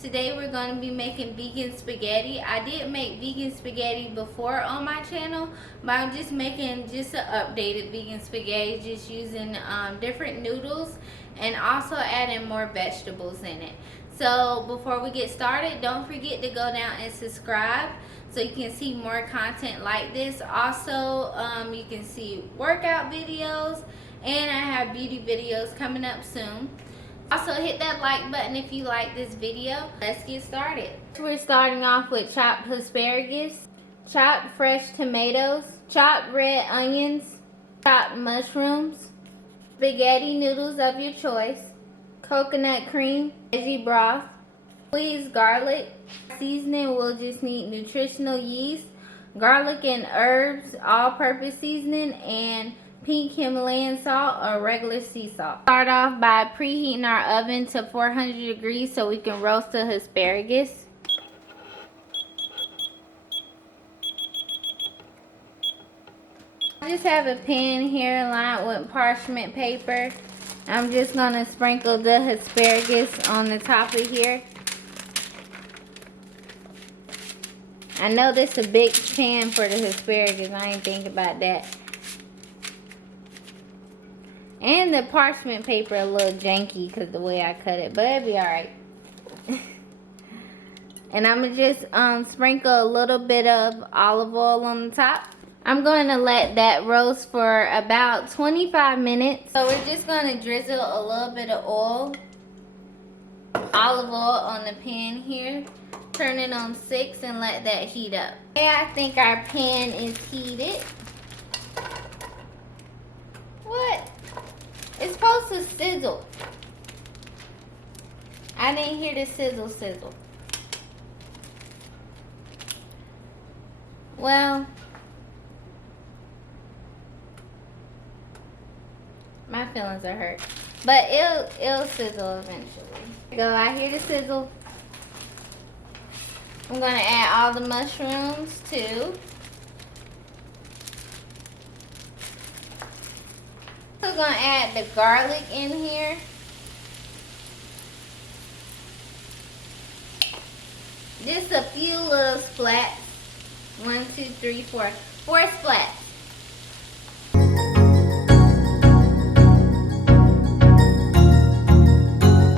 Today we're going to be making vegan spaghetti. I did make vegan spaghetti before on my channel, but I'm just making an updated vegan spaghetti, just using different noodles and also adding more vegetables in it. So before we get started, don't forget to go down and subscribe so you can see more content like this. Also, you can see workout videos, and I have beauty videos coming up soon. Also, hit that like button if you like this video. Let's get started. We're starting off with chopped asparagus, chopped fresh tomatoes, chopped red onions, chopped mushrooms, spaghetti noodles of your choice, coconut cream, veggie broth, squeezed garlic. Seasoning, we'll just need nutritional yeast, garlic and herbs, all-purpose seasoning, and pink Himalayan salt or regular sea salt. Start off by preheating our oven to 400 degrees so we can roast the asparagus. I just have a pan here lined with parchment paper. I'm just going to sprinkle the asparagus on the top of here. I know this is a big pan for the asparagus. I ain't think about that. And the parchment paper a little janky because the way I cut it, but it'll be alright. And I'm going to just sprinkle a little bit of olive oil on the top. I'm going to let that roast for about 25 minutes. So we're just going to drizzle a little bit of oil, olive oil on the pan here. Turn it on 6 and let that heat up. Okay, I think our pan is heated. What? It's supposed to sizzle. I didn't hear the sizzle. Well, my feelings are hurt. But it'll sizzle eventually. Go, I hear the sizzle. I'm going to add all the mushrooms too. I'm going to add the garlic in here. Just a few little splats. 1, 2, 3, 4. 4 splats.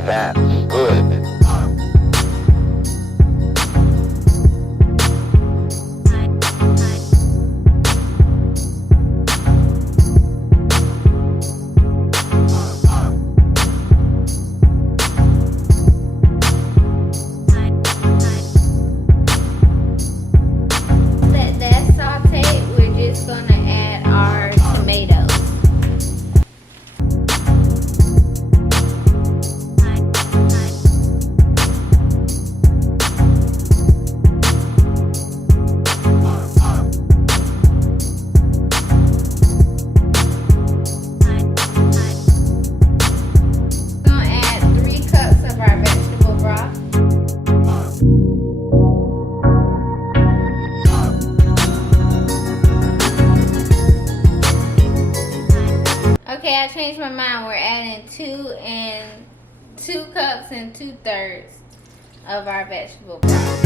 That's good. Okay, I changed my mind. We're adding 2 cups and 2/3 of our vegetable broth.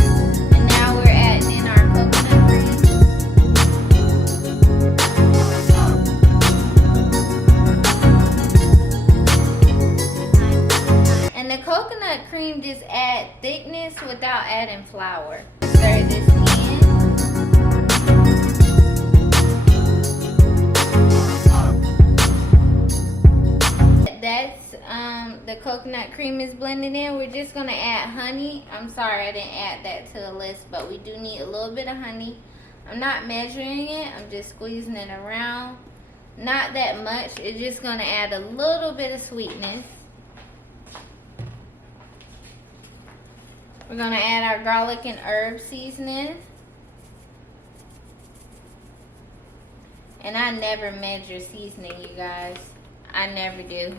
And now we're adding in our coconut cream. And the coconut cream just adds thickness without adding flour. Stir this in. That's the coconut cream is blended in. We're just gonna add honey. I'm sorry I didn't add that to the list, but we do need a little bit of honey. I'm not measuring it, I'm just squeezing it around. Not that much, it's just gonna add a little bit of sweetness. We're gonna add our garlic and herb seasoning. And I never measure seasoning, you guys. I never do.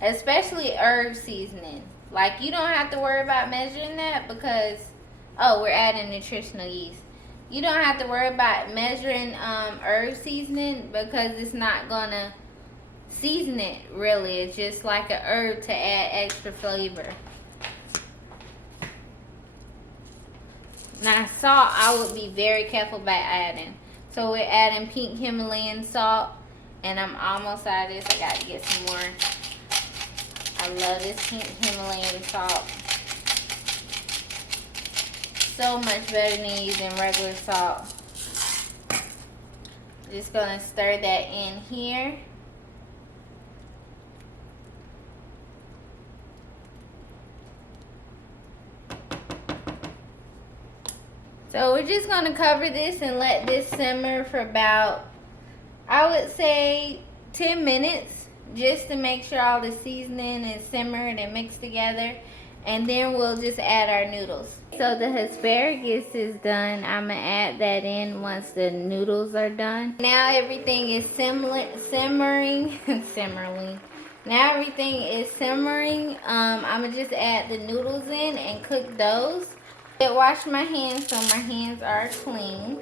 Especially herb seasoning. Like, you don't have to worry about measuring that because, oh, we're adding nutritional yeast. You don't have to worry about measuring herb seasoning because it's not gonna season it, really. It's just like a herb to add extra flavor. Now salt, I would be very careful by adding. So we're adding pink Himalayan salt, and I'm almost out of this. I got to get some more. I love this pink Himalayan salt. So much better than using regular salt. Just gonna stir that in here. So we're just gonna cover this and let this simmer for about, I would say 10 minutes, just to make sure all the seasoning is simmered and mixed together. And then we'll just add our noodles. So the asparagus is done. I'm gonna add that in once the noodles are done. Now everything is simmering. Simmering. Now everything is simmering. I'm gonna just add the noodles in and cook those. I did wash my hands, so my hands are clean.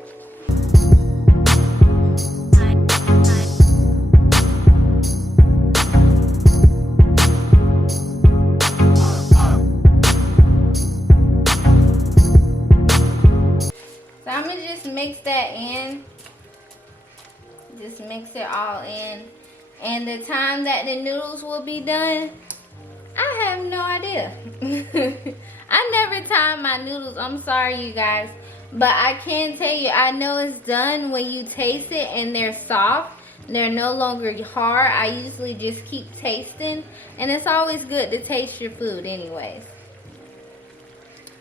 So I'm gonna just mix that in. Just mix it all in. And the time that the noodles will be done, I have no idea. I never time my noodles. I'm sorry, you guys. But I can tell you, I know it's done when you taste it and they're soft. They're no longer hard. I usually just keep tasting. And it's always good to taste your food anyways.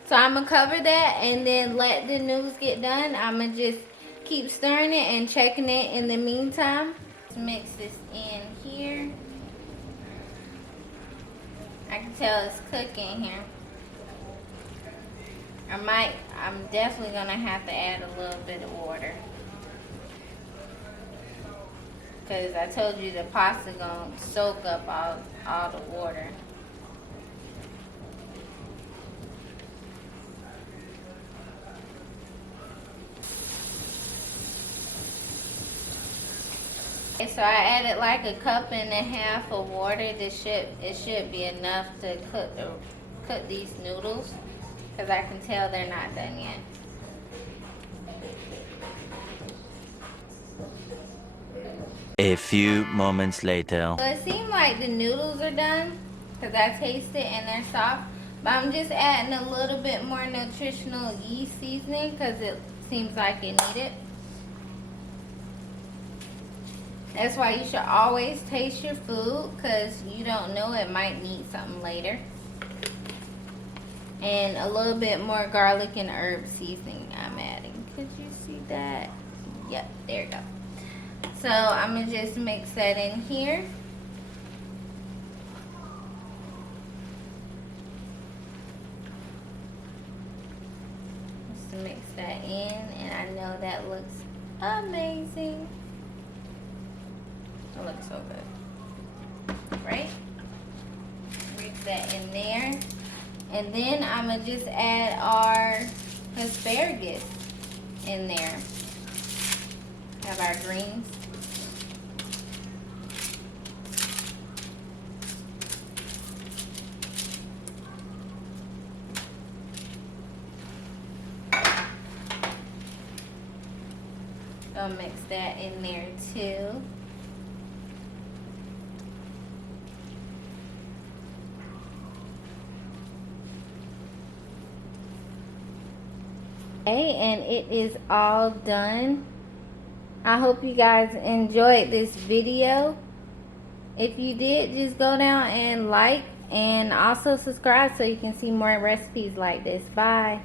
So I'm going to cover that and then let the noodles get done. I'm going to just keep stirring it and checking it in the meantime. Let's mix this in here. I can tell it's cooking here. I'm definitely gonna have to add a little bit of water. Cause I told you the pasta gonna soak up all the water. Okay, so I added like a cup and a half of water. It should be enough to cook these noodles. Because I can tell they're not done yet. A few moments later. So it seems like the noodles are done because I taste it and they're soft. But I'm just adding a little bit more nutritional yeast seasoning because it seems like it needs it. That's why you should always taste your food because you don't know, it might need something later. And a little bit more garlic and herb seasoning I'm adding. Could you see that? Yep, there you go. So I'm going to just mix that in here. Just mix that in, and I know that looks amazing. It looks so good. Right? Mix that in there. And then I'm going to just add our asparagus in there. Have our greens. I'll mix that in there too. Okay, and it is all done. I hope you guys enjoyed this video. If you did, just go down and like and also subscribe so you can see more recipes like this. Bye.